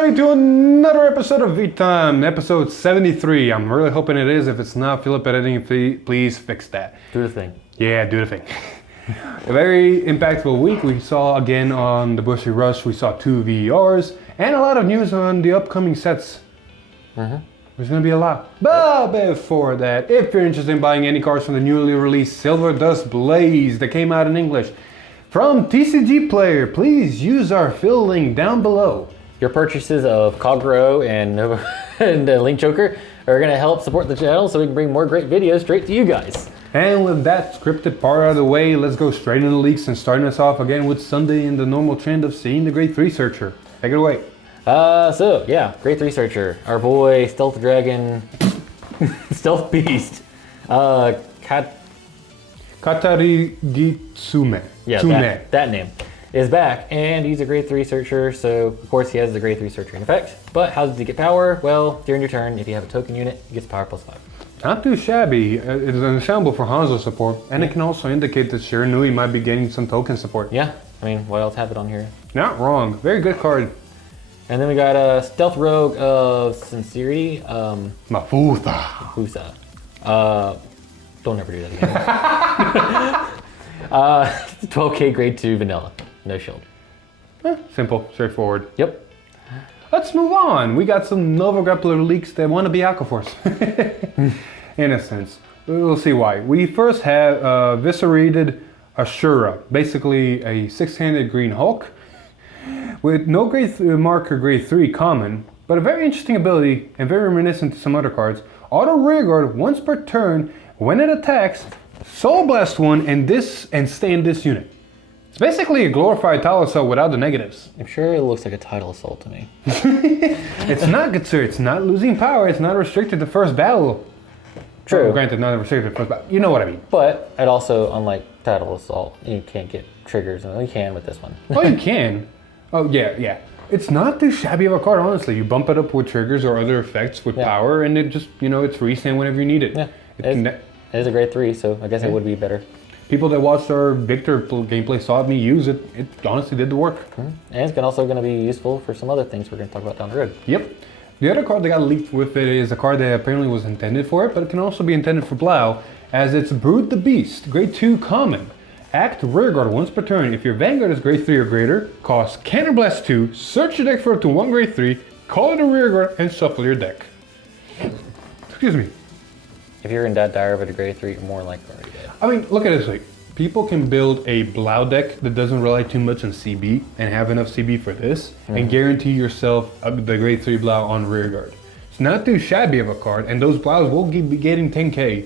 everybody, to another episode of V-Time, episode 73. I'm really hoping it is. If it's not, Philip editing, please fix that. Do the thing. Yeah, do the thing. A very impactful week. We saw again on the Bushy Rush, we saw 2 VRs and a lot of news on the upcoming sets. There's going to be a lot. But before that, if you're interested in buying any cars from the newly released Silver Dust Blaze that came out in English from TCG Player, please use our fill link down below. Your purchases of Kogro and Nova and Link Joker are going to help support the channel so we can bring more great videos straight to you guys. And with that scripted part out of the way, let's go straight into the leaks and starting us off again with Sunday in the normal trend of seeing the Grade 3 Searcher. Take it away. So yeah, Grade 3 Searcher, our boy Stealth Dragon, Stealth Beast, Katarigitsume. Yeah, that name is back, and he's a Grade 3 Searcher, so of course he has the Grade 3 Searcher in effect. But how does he get power? Well, during your turn, if you have a token unit, he gets power +5. Not too shabby. It's understandable for Hanzo support, and it can also indicate that Shiranui might be getting some token support. Yeah, I mean, what else have it on here? Not wrong. Very good card. And then we got a Stealth Rogue of Sincerity. Mafusa. Don't ever do that again. 12k Grade 2 Vanilla. No shield. Simple, straightforward. Yep. Let's move on. We got some Nova Grappler leaks that want to be Aquaforce. In a sense. We'll see why. We first have Viscerated Ashura, basically a 6-handed green Hulk with no marker Grade 3 common, but a very interesting ability and very reminiscent to some other cards. Auto Rearguard once per turn when it attacks, Soul Blast 1 and stay in this unit. It's basically a glorified Tidal Assault without the negatives. I'm sure it looks like a Tidal Assault to me. It's not good, sir. It's not losing power. It's not restricted to first battle. True. Well, granted, not restricted to first battle. You know what I mean. But it also, unlike Tidal Assault, you can't get triggers. You can with this one. Oh, you can. Oh, yeah. It's not too shabby of a card, honestly. You bump it up with triggers or other effects with power, and it just, it's restand whenever you need it. Yeah. It is a Grade 3, so I guess it would be better. People that watched our Victor gameplay saw me use it. It honestly did the work. And it's also going to be useful for some other things we're going to talk about down the road. Yep. The other card that got leaked with it is a card that apparently was intended for it, but it can also be intended for Blau, as it's Brood the Beast, Grade 2 common. Act Rearguard once per turn. If your Vanguard is Grade 3 or greater, cost Counterblast 2, search your deck for up to 1 Grade 3, call it a Rearguard, and shuffle your deck. Excuse me. If you're in that dire of a Grade 3, you're more likely already dead. I mean, look at it this way. People can build a Blau deck that doesn't rely too much on CB and have enough CB for this and guarantee yourself the Grade 3 Blau on Rearguard. It's not too shabby of a card, and those Blaus will be getting 10k.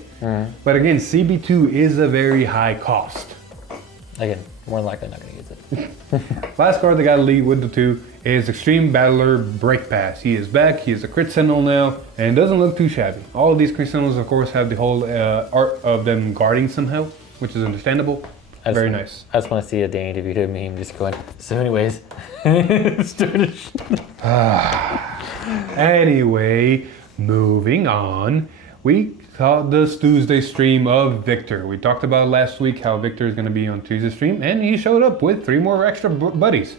But again, CB2 is a very high cost. Again, more than likely not going to use it. Last card that got lead with the 2 is Extreme Battler Break Pass. He is back, he is a crit sentinel now, and doesn't look too shabby. All of these crit sentinels, of course, have the whole art of them guarding somehow, which is understandable. Very nice. I just want to see a Danny DeVito meme just going, so anyways. Anyway, moving on. We saw this Tuesday stream of Victor. We talked about last week how Victor is going to be on Tuesday stream, and he showed up with 3 more extra buddies.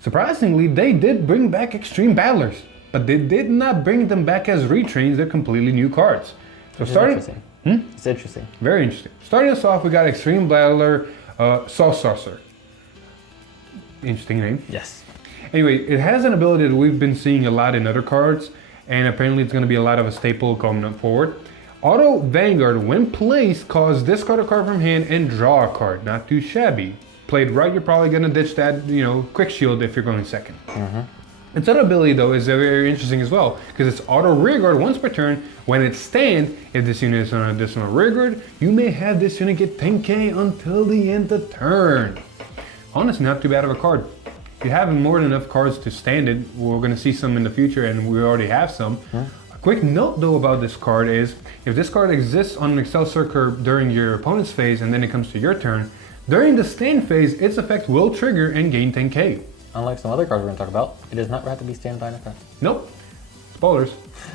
Surprisingly, they did bring back Extreme Battlers, but they did not bring them back as retrains. They're completely new cards. So Interesting. It's interesting. Very interesting. Starting us off, we got Extreme Battler Soul Saucer. Interesting name. Yes. Anyway, it has an ability that we've been seeing a lot in other cards, and apparently it's going to be a lot of a staple coming up forward. Auto Vanguard, when placed, cause discard a card from hand and draw a card. Not too shabby. Played right, you're probably going to ditch that, quick shield if you're going second. Its other ability, though, is very interesting as well, because it's Auto Rearguard once per turn. When it stands, if this unit is on an additional Rearguard, you may have this unit get 10k until the end of turn. Honestly, not too bad of a card. If you have more than enough cards to stand it, we're going to see some in the future, and we already have some. A quick note, though, about this card is, if this card exists on an Excel Circuit during your opponent's phase, and then it comes to your turn, during the stand phase, its effect will trigger and gain 10k. Unlike some other cards we're going to talk about, it does not have to be standby in effect. Nope. Spoilers.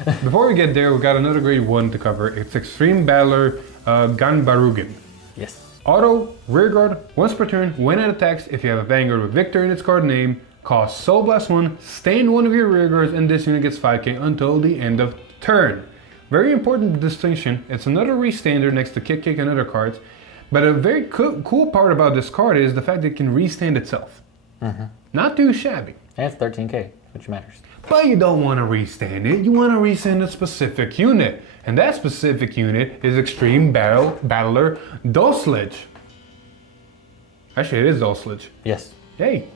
Before we get there, we got another Grade 1 to cover. It's Extreme Battler Ganbarugan. Yes. Auto Rearguard once per turn when it attacks. If you have a Vanguard with Victor in its card name, costs Soul Blast 1, stand one of your rear guards, and this unit gets 5k until the end of turn. Very important distinction. It's another restander next to Kick and other cards. But a very cool part about this card is the fact that it can restand itself. Not too shabby. And it's 13k, which matters. But you don't want to restand it. You want to restand a specific unit. And that specific unit is Extreme Battler Dosledge. Actually, it is Dosledge. Yes. Yay.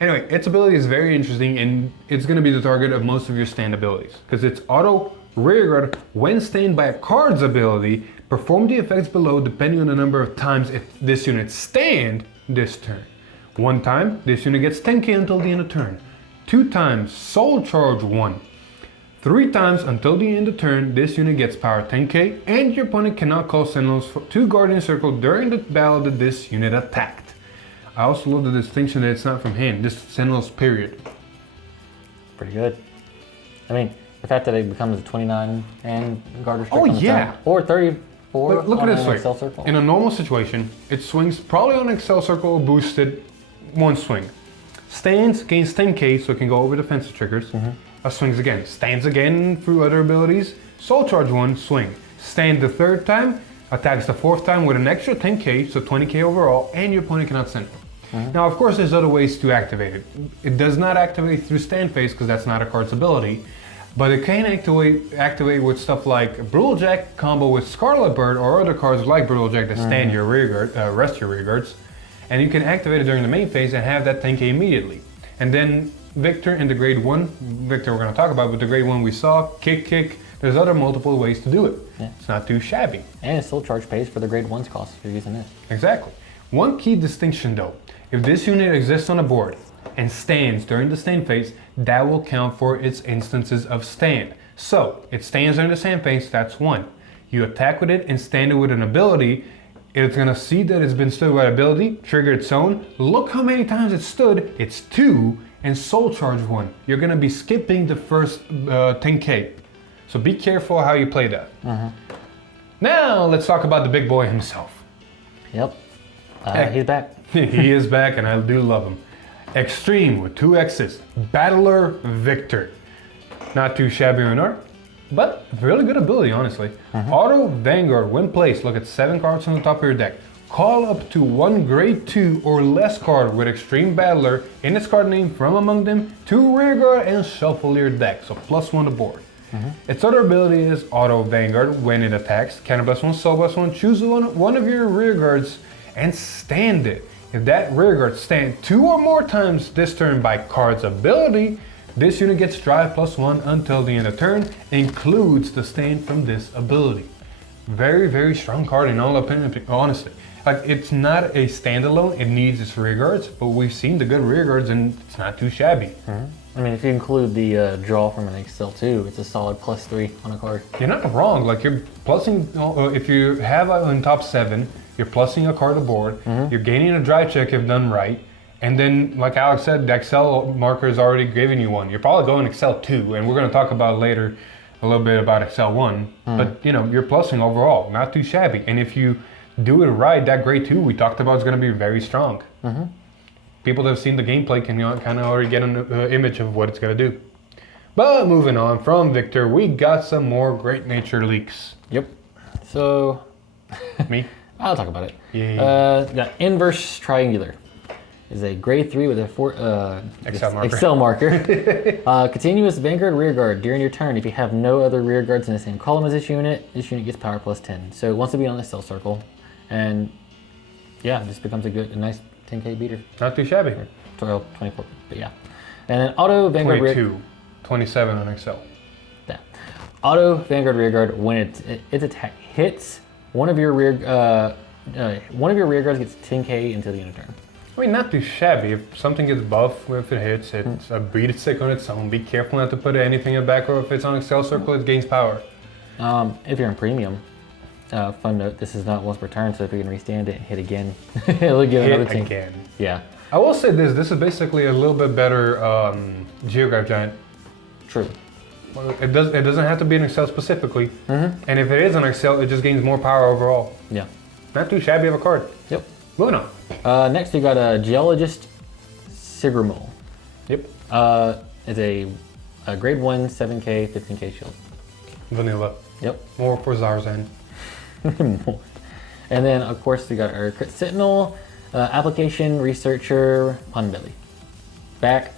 Anyway, its ability is very interesting, and it's going to be the target of most of your stand abilities. Because it's auto Rearguard, when stand by a card's ability, perform the effects below depending on the number of times this unit stand this turn. 1 time, this unit gets 10k until the end of turn. 2 times, Soul Charge 1. 3 times until the end of turn, this unit gets power 10k, and your opponent cannot call Sentinels to Guardian Circle during the battle that this unit attacked. I also love the distinction that it's not from hand, just Sentinels period. Pretty good. I mean, the fact that it becomes a 29 and guard restrict on the turn, or 34 Look on at this an way. Excel Circle. In a normal situation, it swings probably on Excel Circle boosted 1 swing. Stands, gains 10k, so it can go over defensive triggers. Swings again. Stands again through other abilities. Soul Charge 1, swing. Stand the 3rd time, attacks the 4th time with an extra 10k, so 20k overall, and your opponent cannot send it. Now, of course, there's other ways to activate it. It does not activate through stand phase because that's not a card's ability, but it can activate with stuff like Brutal Jack combo with Scarlet Bird or other cards like Brutal Jack that stand your rear guard, rest your rear guards, and you can activate it during the main phase and have that 10k immediately. And then Victor in the grade 1, Victor we're going to talk about, but the grade 1 we saw, kick, there's other multiple ways to do it. It's not too shabby. And it still charge pays for the grade 1's cost if you're using this. Exactly. One key distinction though, if this unit exists on a board and stands during the stand phase, that will count for its instances of stand. So, it stands during the stand phase, that's 1. You attack with it and stand it with an ability, it's gonna see that it's been stood by ability, trigger its own, look how many times it stood, it's 2, and Soul Charge 1. You're gonna be skipping the first 10k. So be careful how you play that. Now, let's talk about the big boy himself. Yep. He's back. He is back, and I do love him. Extreme with 2 X's, Battler Victor. Not too shabby or not, but really good ability, honestly. Auto Vanguard, when placed, look at 7 cards on the top of your deck. Call up to 1 grade 2 or less card with Extreme Battler in its card name from among them to Rearguard and shuffle your deck, so +1 to board. Its other ability is Auto Vanguard. When it attacks, counter +1, soul +1, choose one of your rear guards and stand it. If that rearguard stands 2 or more times this turn by card's ability, this unit gets drive +1 until the end of turn, includes the stand from this ability. Very, very strong card in all opinion, honestly. Like, it's not a standalone, it needs its rearguards, but we've seen the good rearguards and it's not too shabby. I mean, if you include the draw from an Excel too, it's a solid +3 on a card. You're not wrong, like you're plussing, if you have in top 7, you're plussing a card aboard, you're gaining a drive check if done right, and then, like Alex said, the Excel marker is already giving you one. You're probably going Excel 2, and we're going to talk about later a little bit about Excel 1, but you know, you're plussing overall, not too shabby. And if you do it right, that grade 2 we talked about is going to be very strong. People that have seen the gameplay can kind of already get an image of what it's going to do. But moving on from Victor, we got some more Great Nature leaks. Yep. So, Me? I'll talk about it. Yeah. Got Inverse Triangular. Is a grade 3 with a Excel marker. Continuous Vanguard Rearguard during your turn. If you have no other rearguards in the same column as this unit gets power +10. So it wants to be on the cell circle, and yeah, this becomes a nice 10k beater. Not too shabby. 12, 24, but yeah. And then Auto Vanguard 22, 27 on Excel. Yeah. Auto Vanguard Rearguard, when its attack hits, one of your rearguards gets 10k until the end of turn. I mean, not too shabby. If something gets buff, if it hits, it's a beat stick on its own. Be careful not to put anything in the back row. If it's on Excel circle, it gains power. If you're in premium, fun note, this is not once per turn, so if you can restand it and hit again, it'll give another 10. Again. Yeah. I will say this is basically a little bit better Geograph Giant. True. Well, it doesn't have to be an Excel specifically. And if it is an Excel, it just gains more power overall. Yeah. Not too shabby of a card. Yep. Moving on. Next we got a Geologist Sigramol. Yep. It's a grade 1, 7K, 15K shield. Vanilla. Yep. More for Zarzan. And then, of course, we got our Crit Sentinel, Application, Researcher, on belly. Back,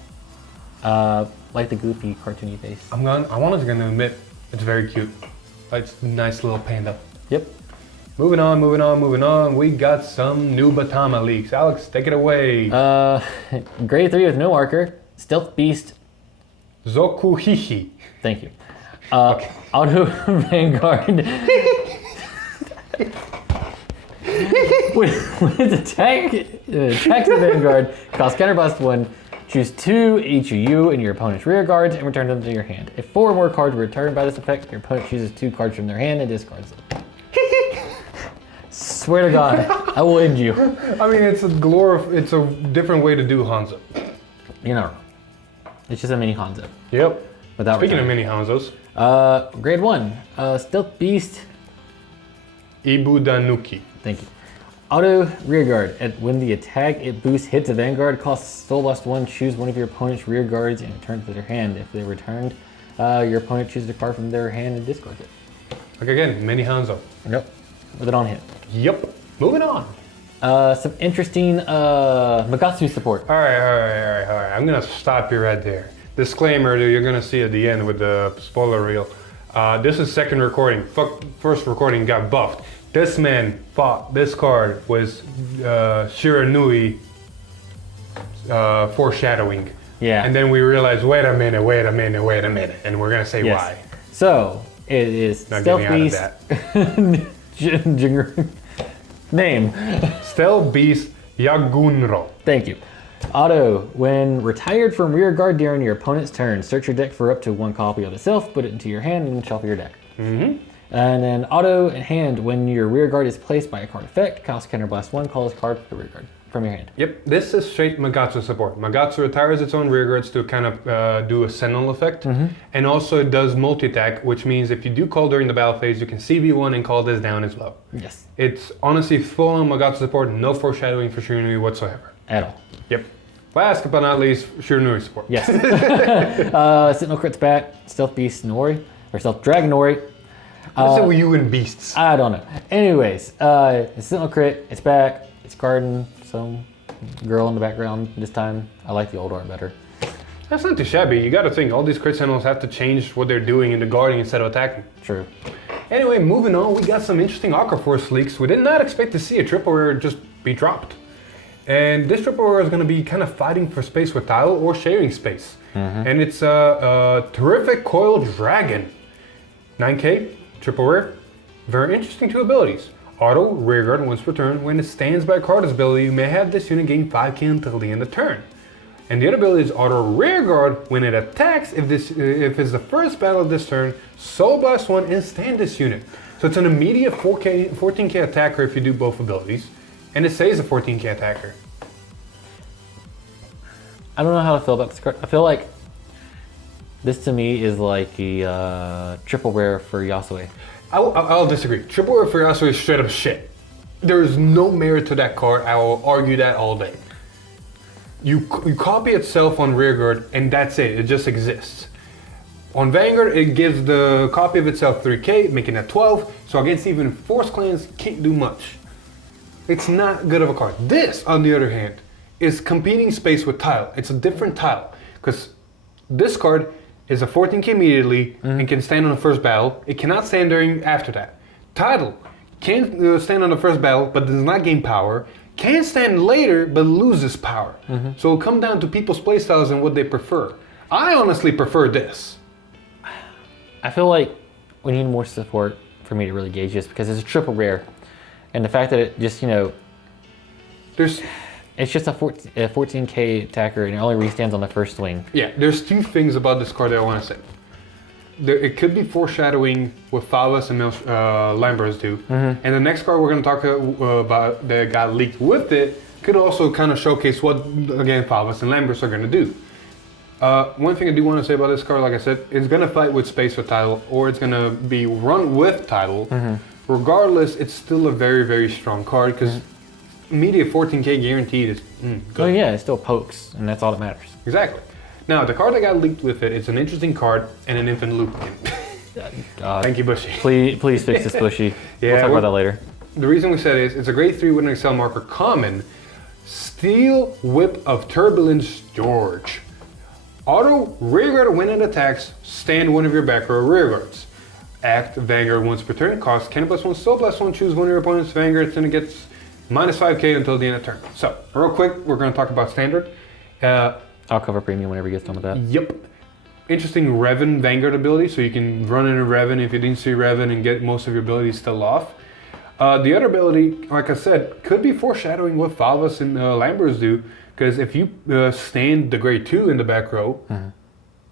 like the goofy, cartoony face. I'm honestly gonna admit, it's very cute. Like, it's a nice little panda. Yep. Moving on. We got some new Batama leaks. Alex, take it away. Grade 3 with no marker, Stealth Beast. Zokuhihi. Thank you. Auto Vanguard. with attacks the Vanguard, cost counterblast 1. Choose 2 each of you and your opponent's rear guards and return them to your hand. If 4 or more cards were returned by this effect, your opponent chooses 2 cards from their hand and discards them. Swear to God, I will end you. I mean, it's a different way to do Hanzo. You know, it's just a mini Hanzo. Yep. Without Speaking return. of mini Hanzos, Grade 1, Stealth Beast. Ibudanuki. Thank you. Auto Rearguard. When the attack it boosts hits a Vanguard, costs Soul Blast 1, choose one of your opponent's rear guards and return it to their hand. If they're returned, your opponent chooses a card from their hand and discards it. Like again, mini Hanzo. Yep. With it on hit. Yep. Moving on. Some interesting Magatsu support. All right. I'm gonna stop you right there. Disclaimer that you're gonna see at the end with the spoiler reel. This is second recording. First recording got buffed. This man thought this card was Shiranui foreshadowing. Yeah. And then we realized, wait a minute. And we're gonna say why. So, it is Not Stealth getting out of Beast. Name. Stealth Beast Yagunro. Thank you. Auto, when retired from rear guard during your opponent's turn, search your deck for up to 1 copy of itself, put it into your hand, and shuffle your deck. Mm-hmm. And then auto and hand, when your rear guard is placed by a card effect, cost counterblast 1, call this card to rear guard from your hand. Yep, this is straight Magatsu support. Magatsu retires its own rear guards to kind of do a Sentinel effect. Mm-hmm. And also it does multi-attack, which means if you do call during the battle phase, you can CB1 and call this down as well. Yes. It's honestly full-on Magatsu support, no foreshadowing for Shiranui whatsoever. At all. Yep. Last but not least, Shiranui support. Yes. Sentinel crits back, Stealth Beast Nori, or Stealth Dragon Nori. What's it with you and beasts? I don't know. Anyways, it's Sentinel crit, it's back, it's guarding some girl in the background this time. I like the old art better. That's not too shabby. You gotta think, all these crit sentinels have to change what they're doing in the guarding instead of attacking. True. Anyway, moving on, we got some interesting Aqua Force leaks. We did not expect to see a triple rare just be dropped. And this triple rare is going to be kind of fighting for space with tile or sharing space. Mm-hmm. And it's a terrific Coil Dragon. 9K, triple rare. Very interesting 2 abilities. Auto, Rearguard once per turn. When it stands by a card's ability, you may have this unit gain 5K until the end of the turn. And the other ability is Auto Rearguard. When it attacks, if it's the first battle of this turn, Soul Blast 1 and stand this unit. So it's an immediate 14K attacker if you do both abilities. And it says a 14K attacker. I don't know how to feel about this card. I feel like this to me is like the triple rare for Yasue. I'll disagree. Triple rare for Yasue is straight up shit. There is no merit to that card. I will argue that all day. You copy itself on Rearguard and that's it. It just exists. On Vanguard, it gives the copy of itself 3K, making that 12. So against even Force Clans, can't do much. It's not good of a card. This, on the other hand, is competing space with tile. It's a different tile. Because this card is a 14K immediately and can stand on the first battle. It cannot stand during after that. Title can stand on the first battle, but does not gain power. Can stand later, but loses power. So it'll come down to people's playstyles and what they prefer. I honestly prefer this. I feel like we need more support for me to really gauge this because it's a triple rare. And the fact that it just, it's just a 14K attacker and it only restands on the first swing. Yeah, there's 2 things about this card that I want to say. It could be foreshadowing what Favas and Lambros do. And the next card we're going to talk about that got leaked with it could also kind of showcase what, again, Favas and Lambros are going to do. One thing I do want to say about this card, like I said, it's going to fight with space with title or it's going to be run with title. Regardless, it's still a very, very strong card because immediate 14K guaranteed is good. Oh yeah, it still pokes, and that's all that matters. Exactly. Now, the card that got leaked with it is an interesting card and an infinite loop. Thank you, Bushy. Please fix this, Bushy. Yeah, we'll talk about that later. The reason we said is it's a grade 3 with an Excel marker common. Steel Whip of Turbulence George. Auto rearguard when it attacks, stand one of your back row rearguards. Act Vanguard once per turn, cost can +1, still +1, choose one of your opponent's Vanguards, and it gets -5k until the end of turn. So, real quick, we're going to talk about standard. I'll cover premium whenever he gets done with that. Yep. Interesting Revan Vanguard ability, so you can run in a Revan if you didn't see Revan and get most of your abilities still off. The other ability, like I said, could be foreshadowing what Favas and Lambers do, because if you stand the grade 2 in the back row,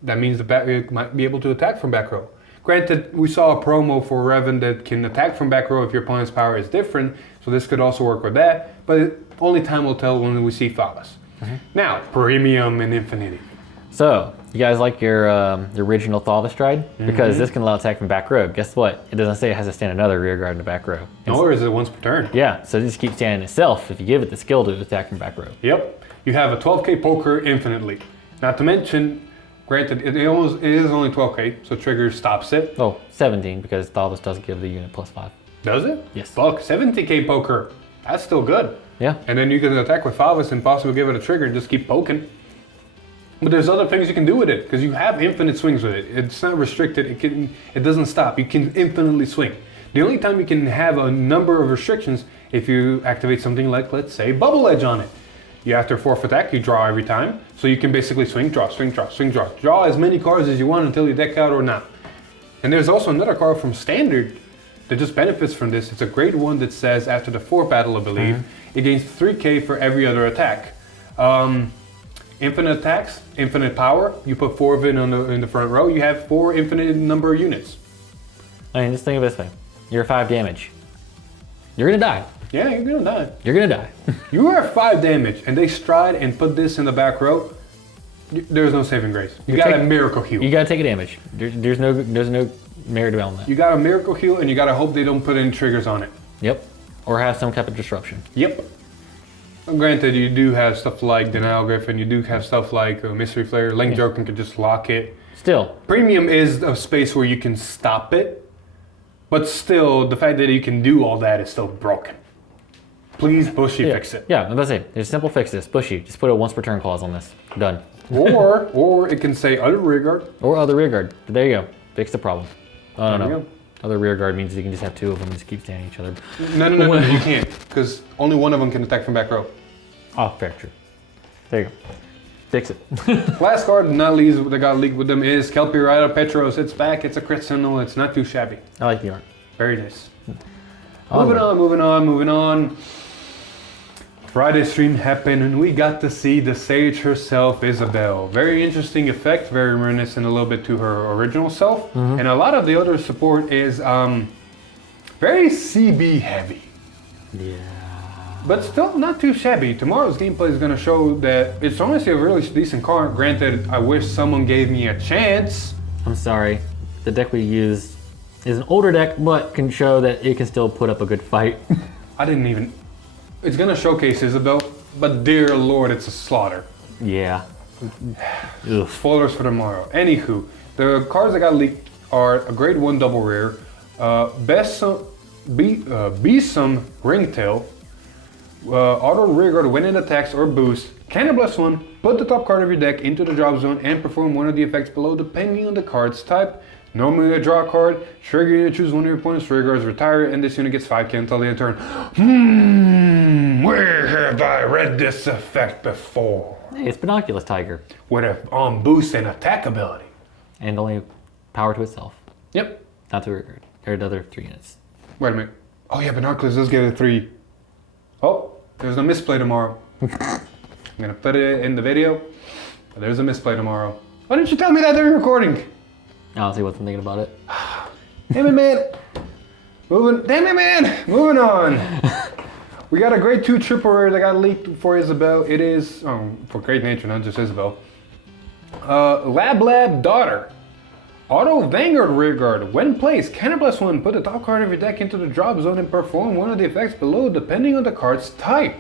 that means the back might be able to attack from back row. Granted, we saw a promo for Revan that can attack from back row if your opponent's power is different, so this could also work with that, but only time will tell when we see Favas. Now, Premium and Infinity. So, you guys like your original Thalva Stride? Because this can allow attack from back row. Guess what? It doesn't say it has to stand another rearguard in the back row. Or is it once per turn? Yeah, so it just keeps standing itself if you give it the skill to attack from back row. Yep. You have a 12k poker infinitely. Not to mention, granted, it is only 12k, so trigger stops it. Oh, 17 because Thalvas does give the unit +5. Does it? Yes. Fuck, 70k poker. That's still good. Yeah. And then you can attack with Favas and possibly give it a trigger and just keep poking. But there's other things you can do with it, because you have infinite swings with it. It's not restricted, it doesn't stop. You can infinitely swing. The only time you can have a number of restrictions if you activate something like, let's say, Bubble Edge on it. You after 4th attack, you draw every time. So you can basically swing, draw, swing, draw, swing, draw. Draw as many cards as you want until you deck out or not. And there's also another card from Standard that just benefits from this. It's a grade 1 that says after the 4th battle, I believe, it gains 3k for every other attack. Infinite attacks, infinite power. You put 4 of it in the front row. You have 4 infinite number of units. I mean, just think of it this way. You're 5 damage. You're gonna die. Yeah, you're gonna die. You're gonna die. You are 5 damage, and they stride and put this in the back row. There's no saving grace. You got a miracle heal. You gotta take a damage. There's no merit around that. You got a miracle heal, and you gotta hope they don't put any triggers on it. Yep. Or have some type of disruption. Yep. Granted, you do have stuff like Denial Griffin, you do have stuff like Mystery Flare, Link Joker can just lock it. Still. Premium is a space where you can stop it, but still, the fact that you can do all that is still broken. Please, Bushy, fix it. Yeah, I'm about to say, there's a simple fix to this. Bushy, just put a once per turn clause on this. Done. or it can say other rearguard. Or other rearguard. There you go. Fix the problem. Oh, There we no. go. Other rearguard means you can just have 2 of them and just keep standing each other. No, you can't, because only one of them can attack from back row. Oh, fair, true. There you go. Fix it. Last card that got leaked with them is Kelpie Rider Petros. It's back, it's a crit signal, it's not too shabby. I like the art. Very nice. Moving on. Friday stream happened and we got to see the sage herself, Isabel. Very interesting effect, very reminiscent a little bit to her original self. And a lot of the other support is very CB heavy. Yeah. But still not too shabby. Tomorrow's gameplay is going to show that it's honestly a really decent card. Granted, I wish someone gave me a chance. I'm sorry. The deck we use is an older deck, but can show that it can still put up a good fight. I didn't even... It's going to showcase Isabel, but dear lord, it's a slaughter. Yeah. Ugh. Spoilers for tomorrow. Anywho, the cards that got leaked are a grade 1 double rare, Besom Ringtail, auto rearguard when it attacks or boosts, can +1, put the top card of your deck into the drop zone and perform one of the effects below depending on the card's type. Normally a draw card, trigger unit, choose one of your opponent's rearguards, retire, and this unit gets 5k until the end of turn. Where have I read this effect before? Hey, it's Binoculus Tiger. With a on boost and attack ability. And only power to itself. Yep. Not to rearguard. Or the other 3 units. Wait a minute. Oh yeah, Binoculus does get a 3. Oh, there's a misplay tomorrow. I'm gonna put it in the video, but there's a misplay tomorrow. Why didn't you tell me that during recording? I honestly wasn't thinking about it. Damn it, man. Moving on. We got a grade 2 triple rare that got leaked for Isabel. It is, for Great Nature, not just Isabel. Lab Daughter. Auto Vanguard Rearguard. When placed, can +1, put the top card of your deck into the drop zone and perform one of the effects below depending on the card's type.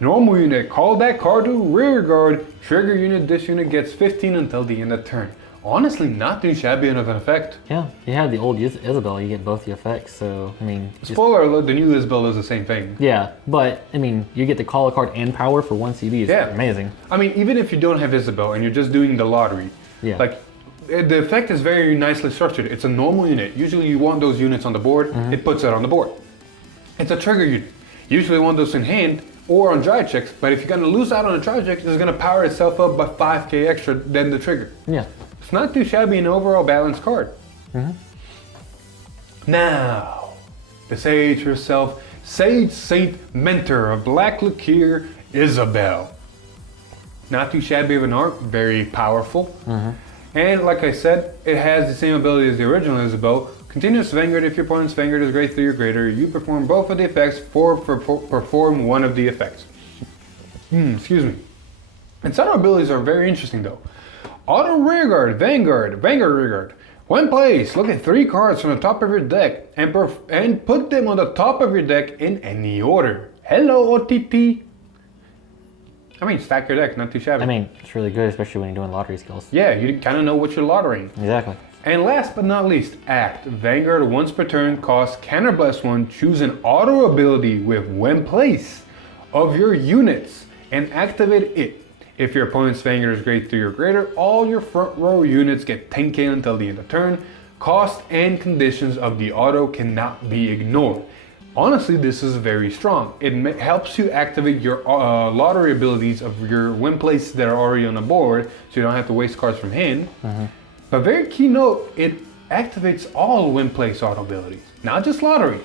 Normal unit, call that card to Rearguard. Trigger unit, this unit gets 15 until the end of turn. Honestly, not too shabby of an effect. Yeah, you had the old Isabel, you get both the effects, so, I mean... Spoiler alert, the new Isabel is the same thing. Yeah, but, I mean, you get to call a card and power for one CD, it's amazing. I mean, even if you don't have Isabel and you're just doing the lottery, like, the effect is very nicely structured. It's a normal unit. Usually you want those units on the board, it puts it on the board. It's a trigger unit. Usually want those in hand or on dry checks, but if you're gonna lose out on a dry check, it's gonna power itself up by 5k extra than the trigger. Yeah. It's not too shabby an overall balanced card. Now, the sage herself, Sage Saint Mentor of Black Lacquer, Isabel. Not too shabby of an art, very powerful. And like I said, it has the same ability as the original Isabel. Continuous Vanguard, if your opponent's Vanguard is grade 3 or greater, you perform both of the effects or perform one of the effects. Excuse me. And some abilities are very interesting though. Auto Rearguard, Vanguard Rearguard. When placed, look at 3 cards from the top of your deck and put them on the top of your deck in any order. Hello, OTT. I mean, stack your deck, not too shabby. I mean, it's really good, especially when you're doing lottery skills. Yeah, you kind of know what you're lottering. Exactly. And last but not least, Act. Vanguard once per turn costs counterblast 1, choose an auto ability with when placed of your units and activate it. If your opponent's Vanguard is grade 3 or greater, all your front row units get 10k until the end of turn. Cost and conditions of the auto cannot be ignored. Honestly, this is very strong. It helps you activate your lottery abilities of your when placed that are already on the board, so you don't have to waste cards from hand. But very key note, it activates all when placed auto abilities, not just lottery.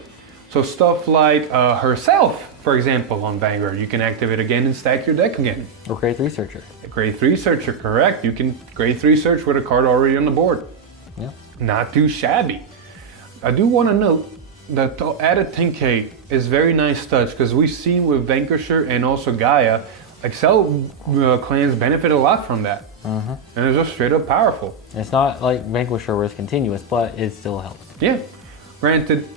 So stuff like herself, for example, on Vanguard, you can activate again and stack your deck again. Or grade 3 searcher. Grade 3 searcher, correct. You can grade 3 search with a card already on the board. Yeah. Not too shabby. I do want to note that the added 10k is very nice touch because we've seen with Vanquisher and also Gaia, Excel clans benefit a lot from that. And it's just straight up powerful. It's not like Vanquisher where it's continuous, but it still helps. Yeah. Granted,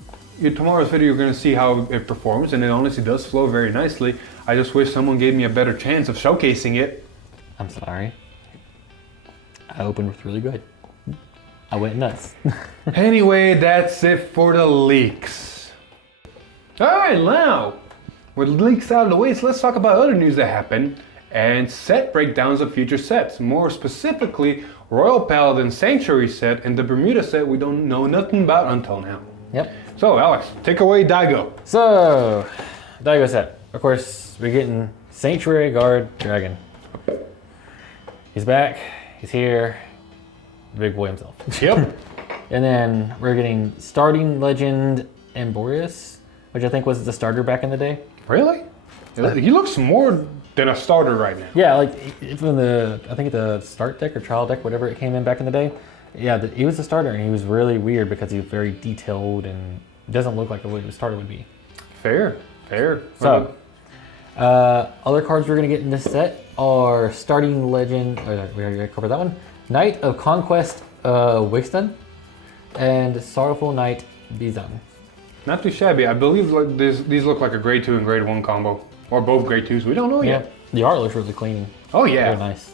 in tomorrow's video you're going to see how it performs, and it honestly does flow very nicely. I just wish someone gave me a better chance of showcasing it. I'm sorry. I opened with really good. I went nuts. Anyway, that's it for the leaks. Alright, now, with leaks out of the way, so let's talk about other news that happened and set breakdowns of future sets. More specifically, Royal Paladin Sanctuary set and the Bermuda set we don't know nothing about until now. Yep. So, Alex, take away Daigo. So, Daigo set. Of course, we're getting Sanctuary Guard Dragon. He's back. He's here. The big boy himself. Yep. And then we're getting Starting Legend Amborius, which I think was the starter back in the day. Really? He looks more than a starter right now. Yeah, like from I think the start deck or trial deck, whatever it came in back in the day. Yeah, he was the starter, and he was really weird because he was very detailed and doesn't look like the way the starter would be. Fair. So, other cards we're gonna get in this set are Starting Legend. We already covered that one. Knight of Conquest Wixton and Sorrowful Knight Bizan. Not too shabby. I believe like these look like a grade 2 and grade 1 combo. Or both grade 2s. We don't know yet. The art looks really clean. Oh yeah. Very nice.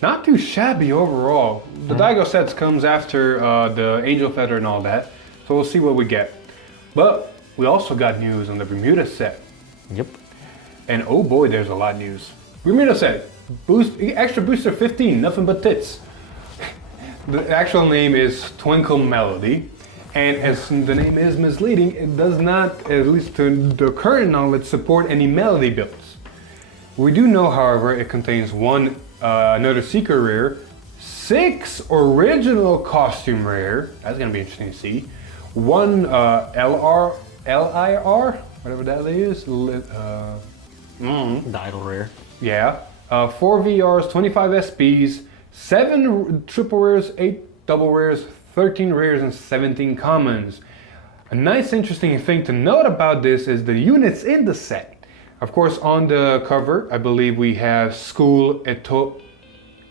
Not too shabby overall. The Daigo sets comes after the Angel Feather and all that. So we'll see what we get. But we also got news on the Bermuda set. Yep. And oh boy, there's a lot of news. Bermuda set. Extra booster 15, nothing but tits. The actual name is Twinkle Melody. And as the name is misleading, it does not, at least to the current knowledge, support any melody builds. We do know, however, it contains another secret rare, 6 original costume rare, that's gonna be interesting to see, 1 LIR, whatever that is, The idle rare. yeah, 4 VRs, 25 SPs, 7 triple rares, 8 double rares, 13 rares, and 17 commons. A nice interesting thing to note about this is the units in the set. Of course, on the cover, I believe we have School Etoya?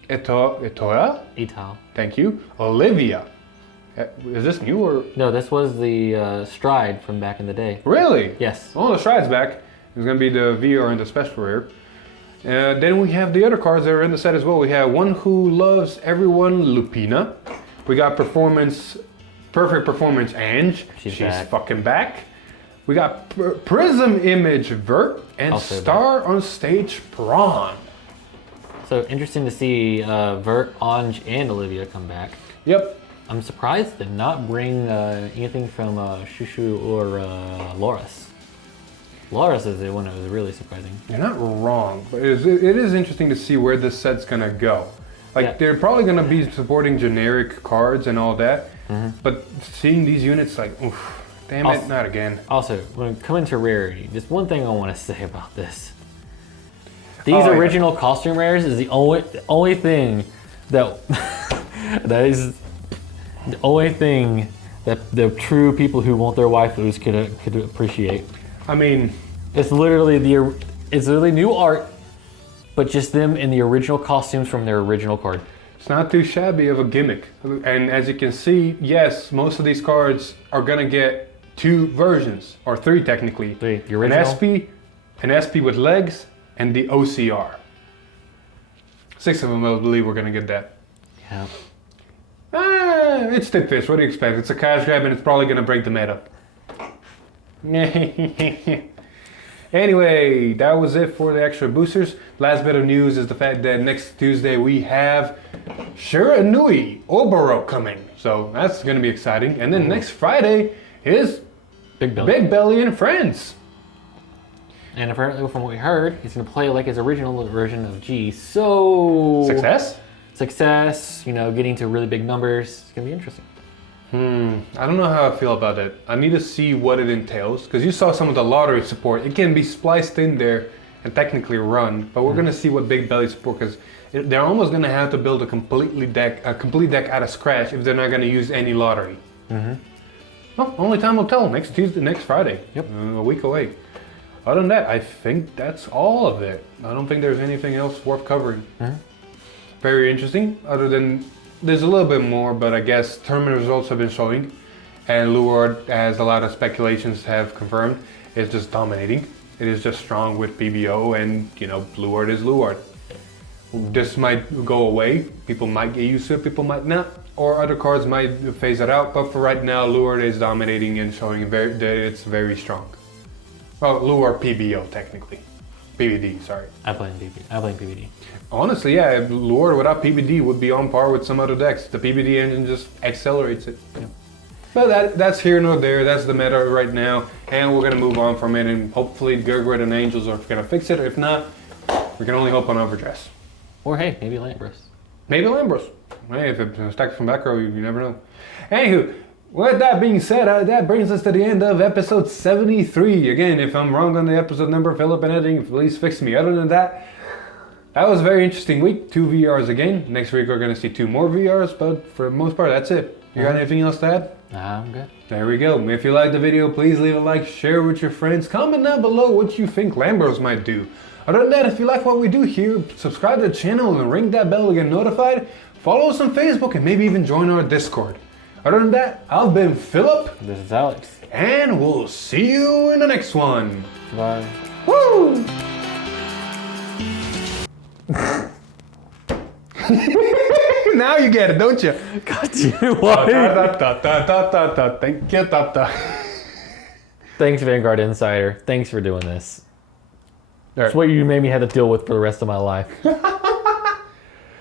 Etal. Thank you. Olivia. Is this new or? No, this was the Stride from back in the day. Really? Yes. Oh, the Stride's back. It's going to be the VR and the special rare. Then we have the other cards that are in the set as well. We have One Who Loves Everyone, Lupina. We got Perfect Performance, Ange. She's back. fucking back. We got Prism Image, Vert. And Also Star on Stage, Prawn. So interesting to see Vert, Ange, and Olivia come back. Yep. I'm surprised they did not bring anything from Shushu or Loris. Loris is the one that was really surprising. You're not wrong, but it is interesting to see where this set's gonna go. Like, they're probably gonna be supporting generic cards and all that, but seeing these units, like, oof, damn it, not again. Also, when coming to rarity, just one thing I want to say about this. These original costume rares is the only thing that that is the only thing that the true people who want their waifus could appreciate. I mean, it's literally new art, but just them in the original costumes from their original card. it's not too shabby of a gimmick. And as you can see, yes, most of these cards are gonna get 2 versions, or 3 technically. The original? An SP with legs, and the OCR. 6 of them, I believe we're gonna get that. Yeah. It's Titfish, what do you expect? It's a cash grab and it's probably gonna break the meta. Anyway, that was it for the extra boosters. Last bit of news is the fact that next Tuesday we have Shiranui Oboro coming. So that's gonna be exciting. And then next Friday is Big Belly and Friends. And apparently from what we heard, he's gonna play like his original version of G. So Success, you know, getting to really big numbers. It's gonna be interesting. I don't know how I feel about it. I need to see what it entails, because you saw some of the lottery support. It can be spliced in there and technically run, but we're gonna see what Big Belly support, because they're almost gonna have to build a complete deck out of scratch if they're not gonna use any lottery. Well, only time will tell. Next Tuesday, next Friday. Yep. A week away. Other than that, I think that's all of it. I don't think there's anything else worth covering. Very interesting. Other than, there's a little bit more, but I guess tournament results have been showing, and Luard, as a lot of speculations have confirmed, is just dominating. It is just strong with PBO, and you know, Luard is Luard. This might go away. People might get used to it, people might not, or other cards might phase it out. But for right now, Luard is dominating and showing that it's very strong. Well, Luard PBO technically. PBD, sorry. I blame PBD. Honestly, yeah, Luard without PBD would be on par with some other decks. The PBD engine just accelerates it. But that's here nor there. That's the meta right now, and we're gonna move on from it. And hopefully, Rearguard and Angels are gonna fix it. If not, we can only hope on Overdress. Or hey, maybe Lambros. Maybe Lambros. Hey, if it's stacked from back row, you never know. Anywho, with that being said, that brings us to the end of episode 73. Again, if I'm wrong on the episode number, Philip and editing, please fix me. Other than that, that was a very interesting week. 2 VRs again. Next week we're going to see 2 more VRs, but for the most part, that's it. You got anything else to add? I'm good. There we go. If you liked the video, please leave a like, share with your friends. Comment down below what you think Lambros might do. Other than that, if you like what we do here, subscribe to the channel and ring that bell to get notified. Follow us on Facebook and maybe even join our Discord. Other than that, I've been Philip. This is Alex. And we'll see you in the next one. Bye. Woo! Now you get it, don't you? God, you what? Thank you, Tata. Thanks, Vanguard Insider. Thanks for doing this. Right. It's what you made me have to deal with for the rest of my life.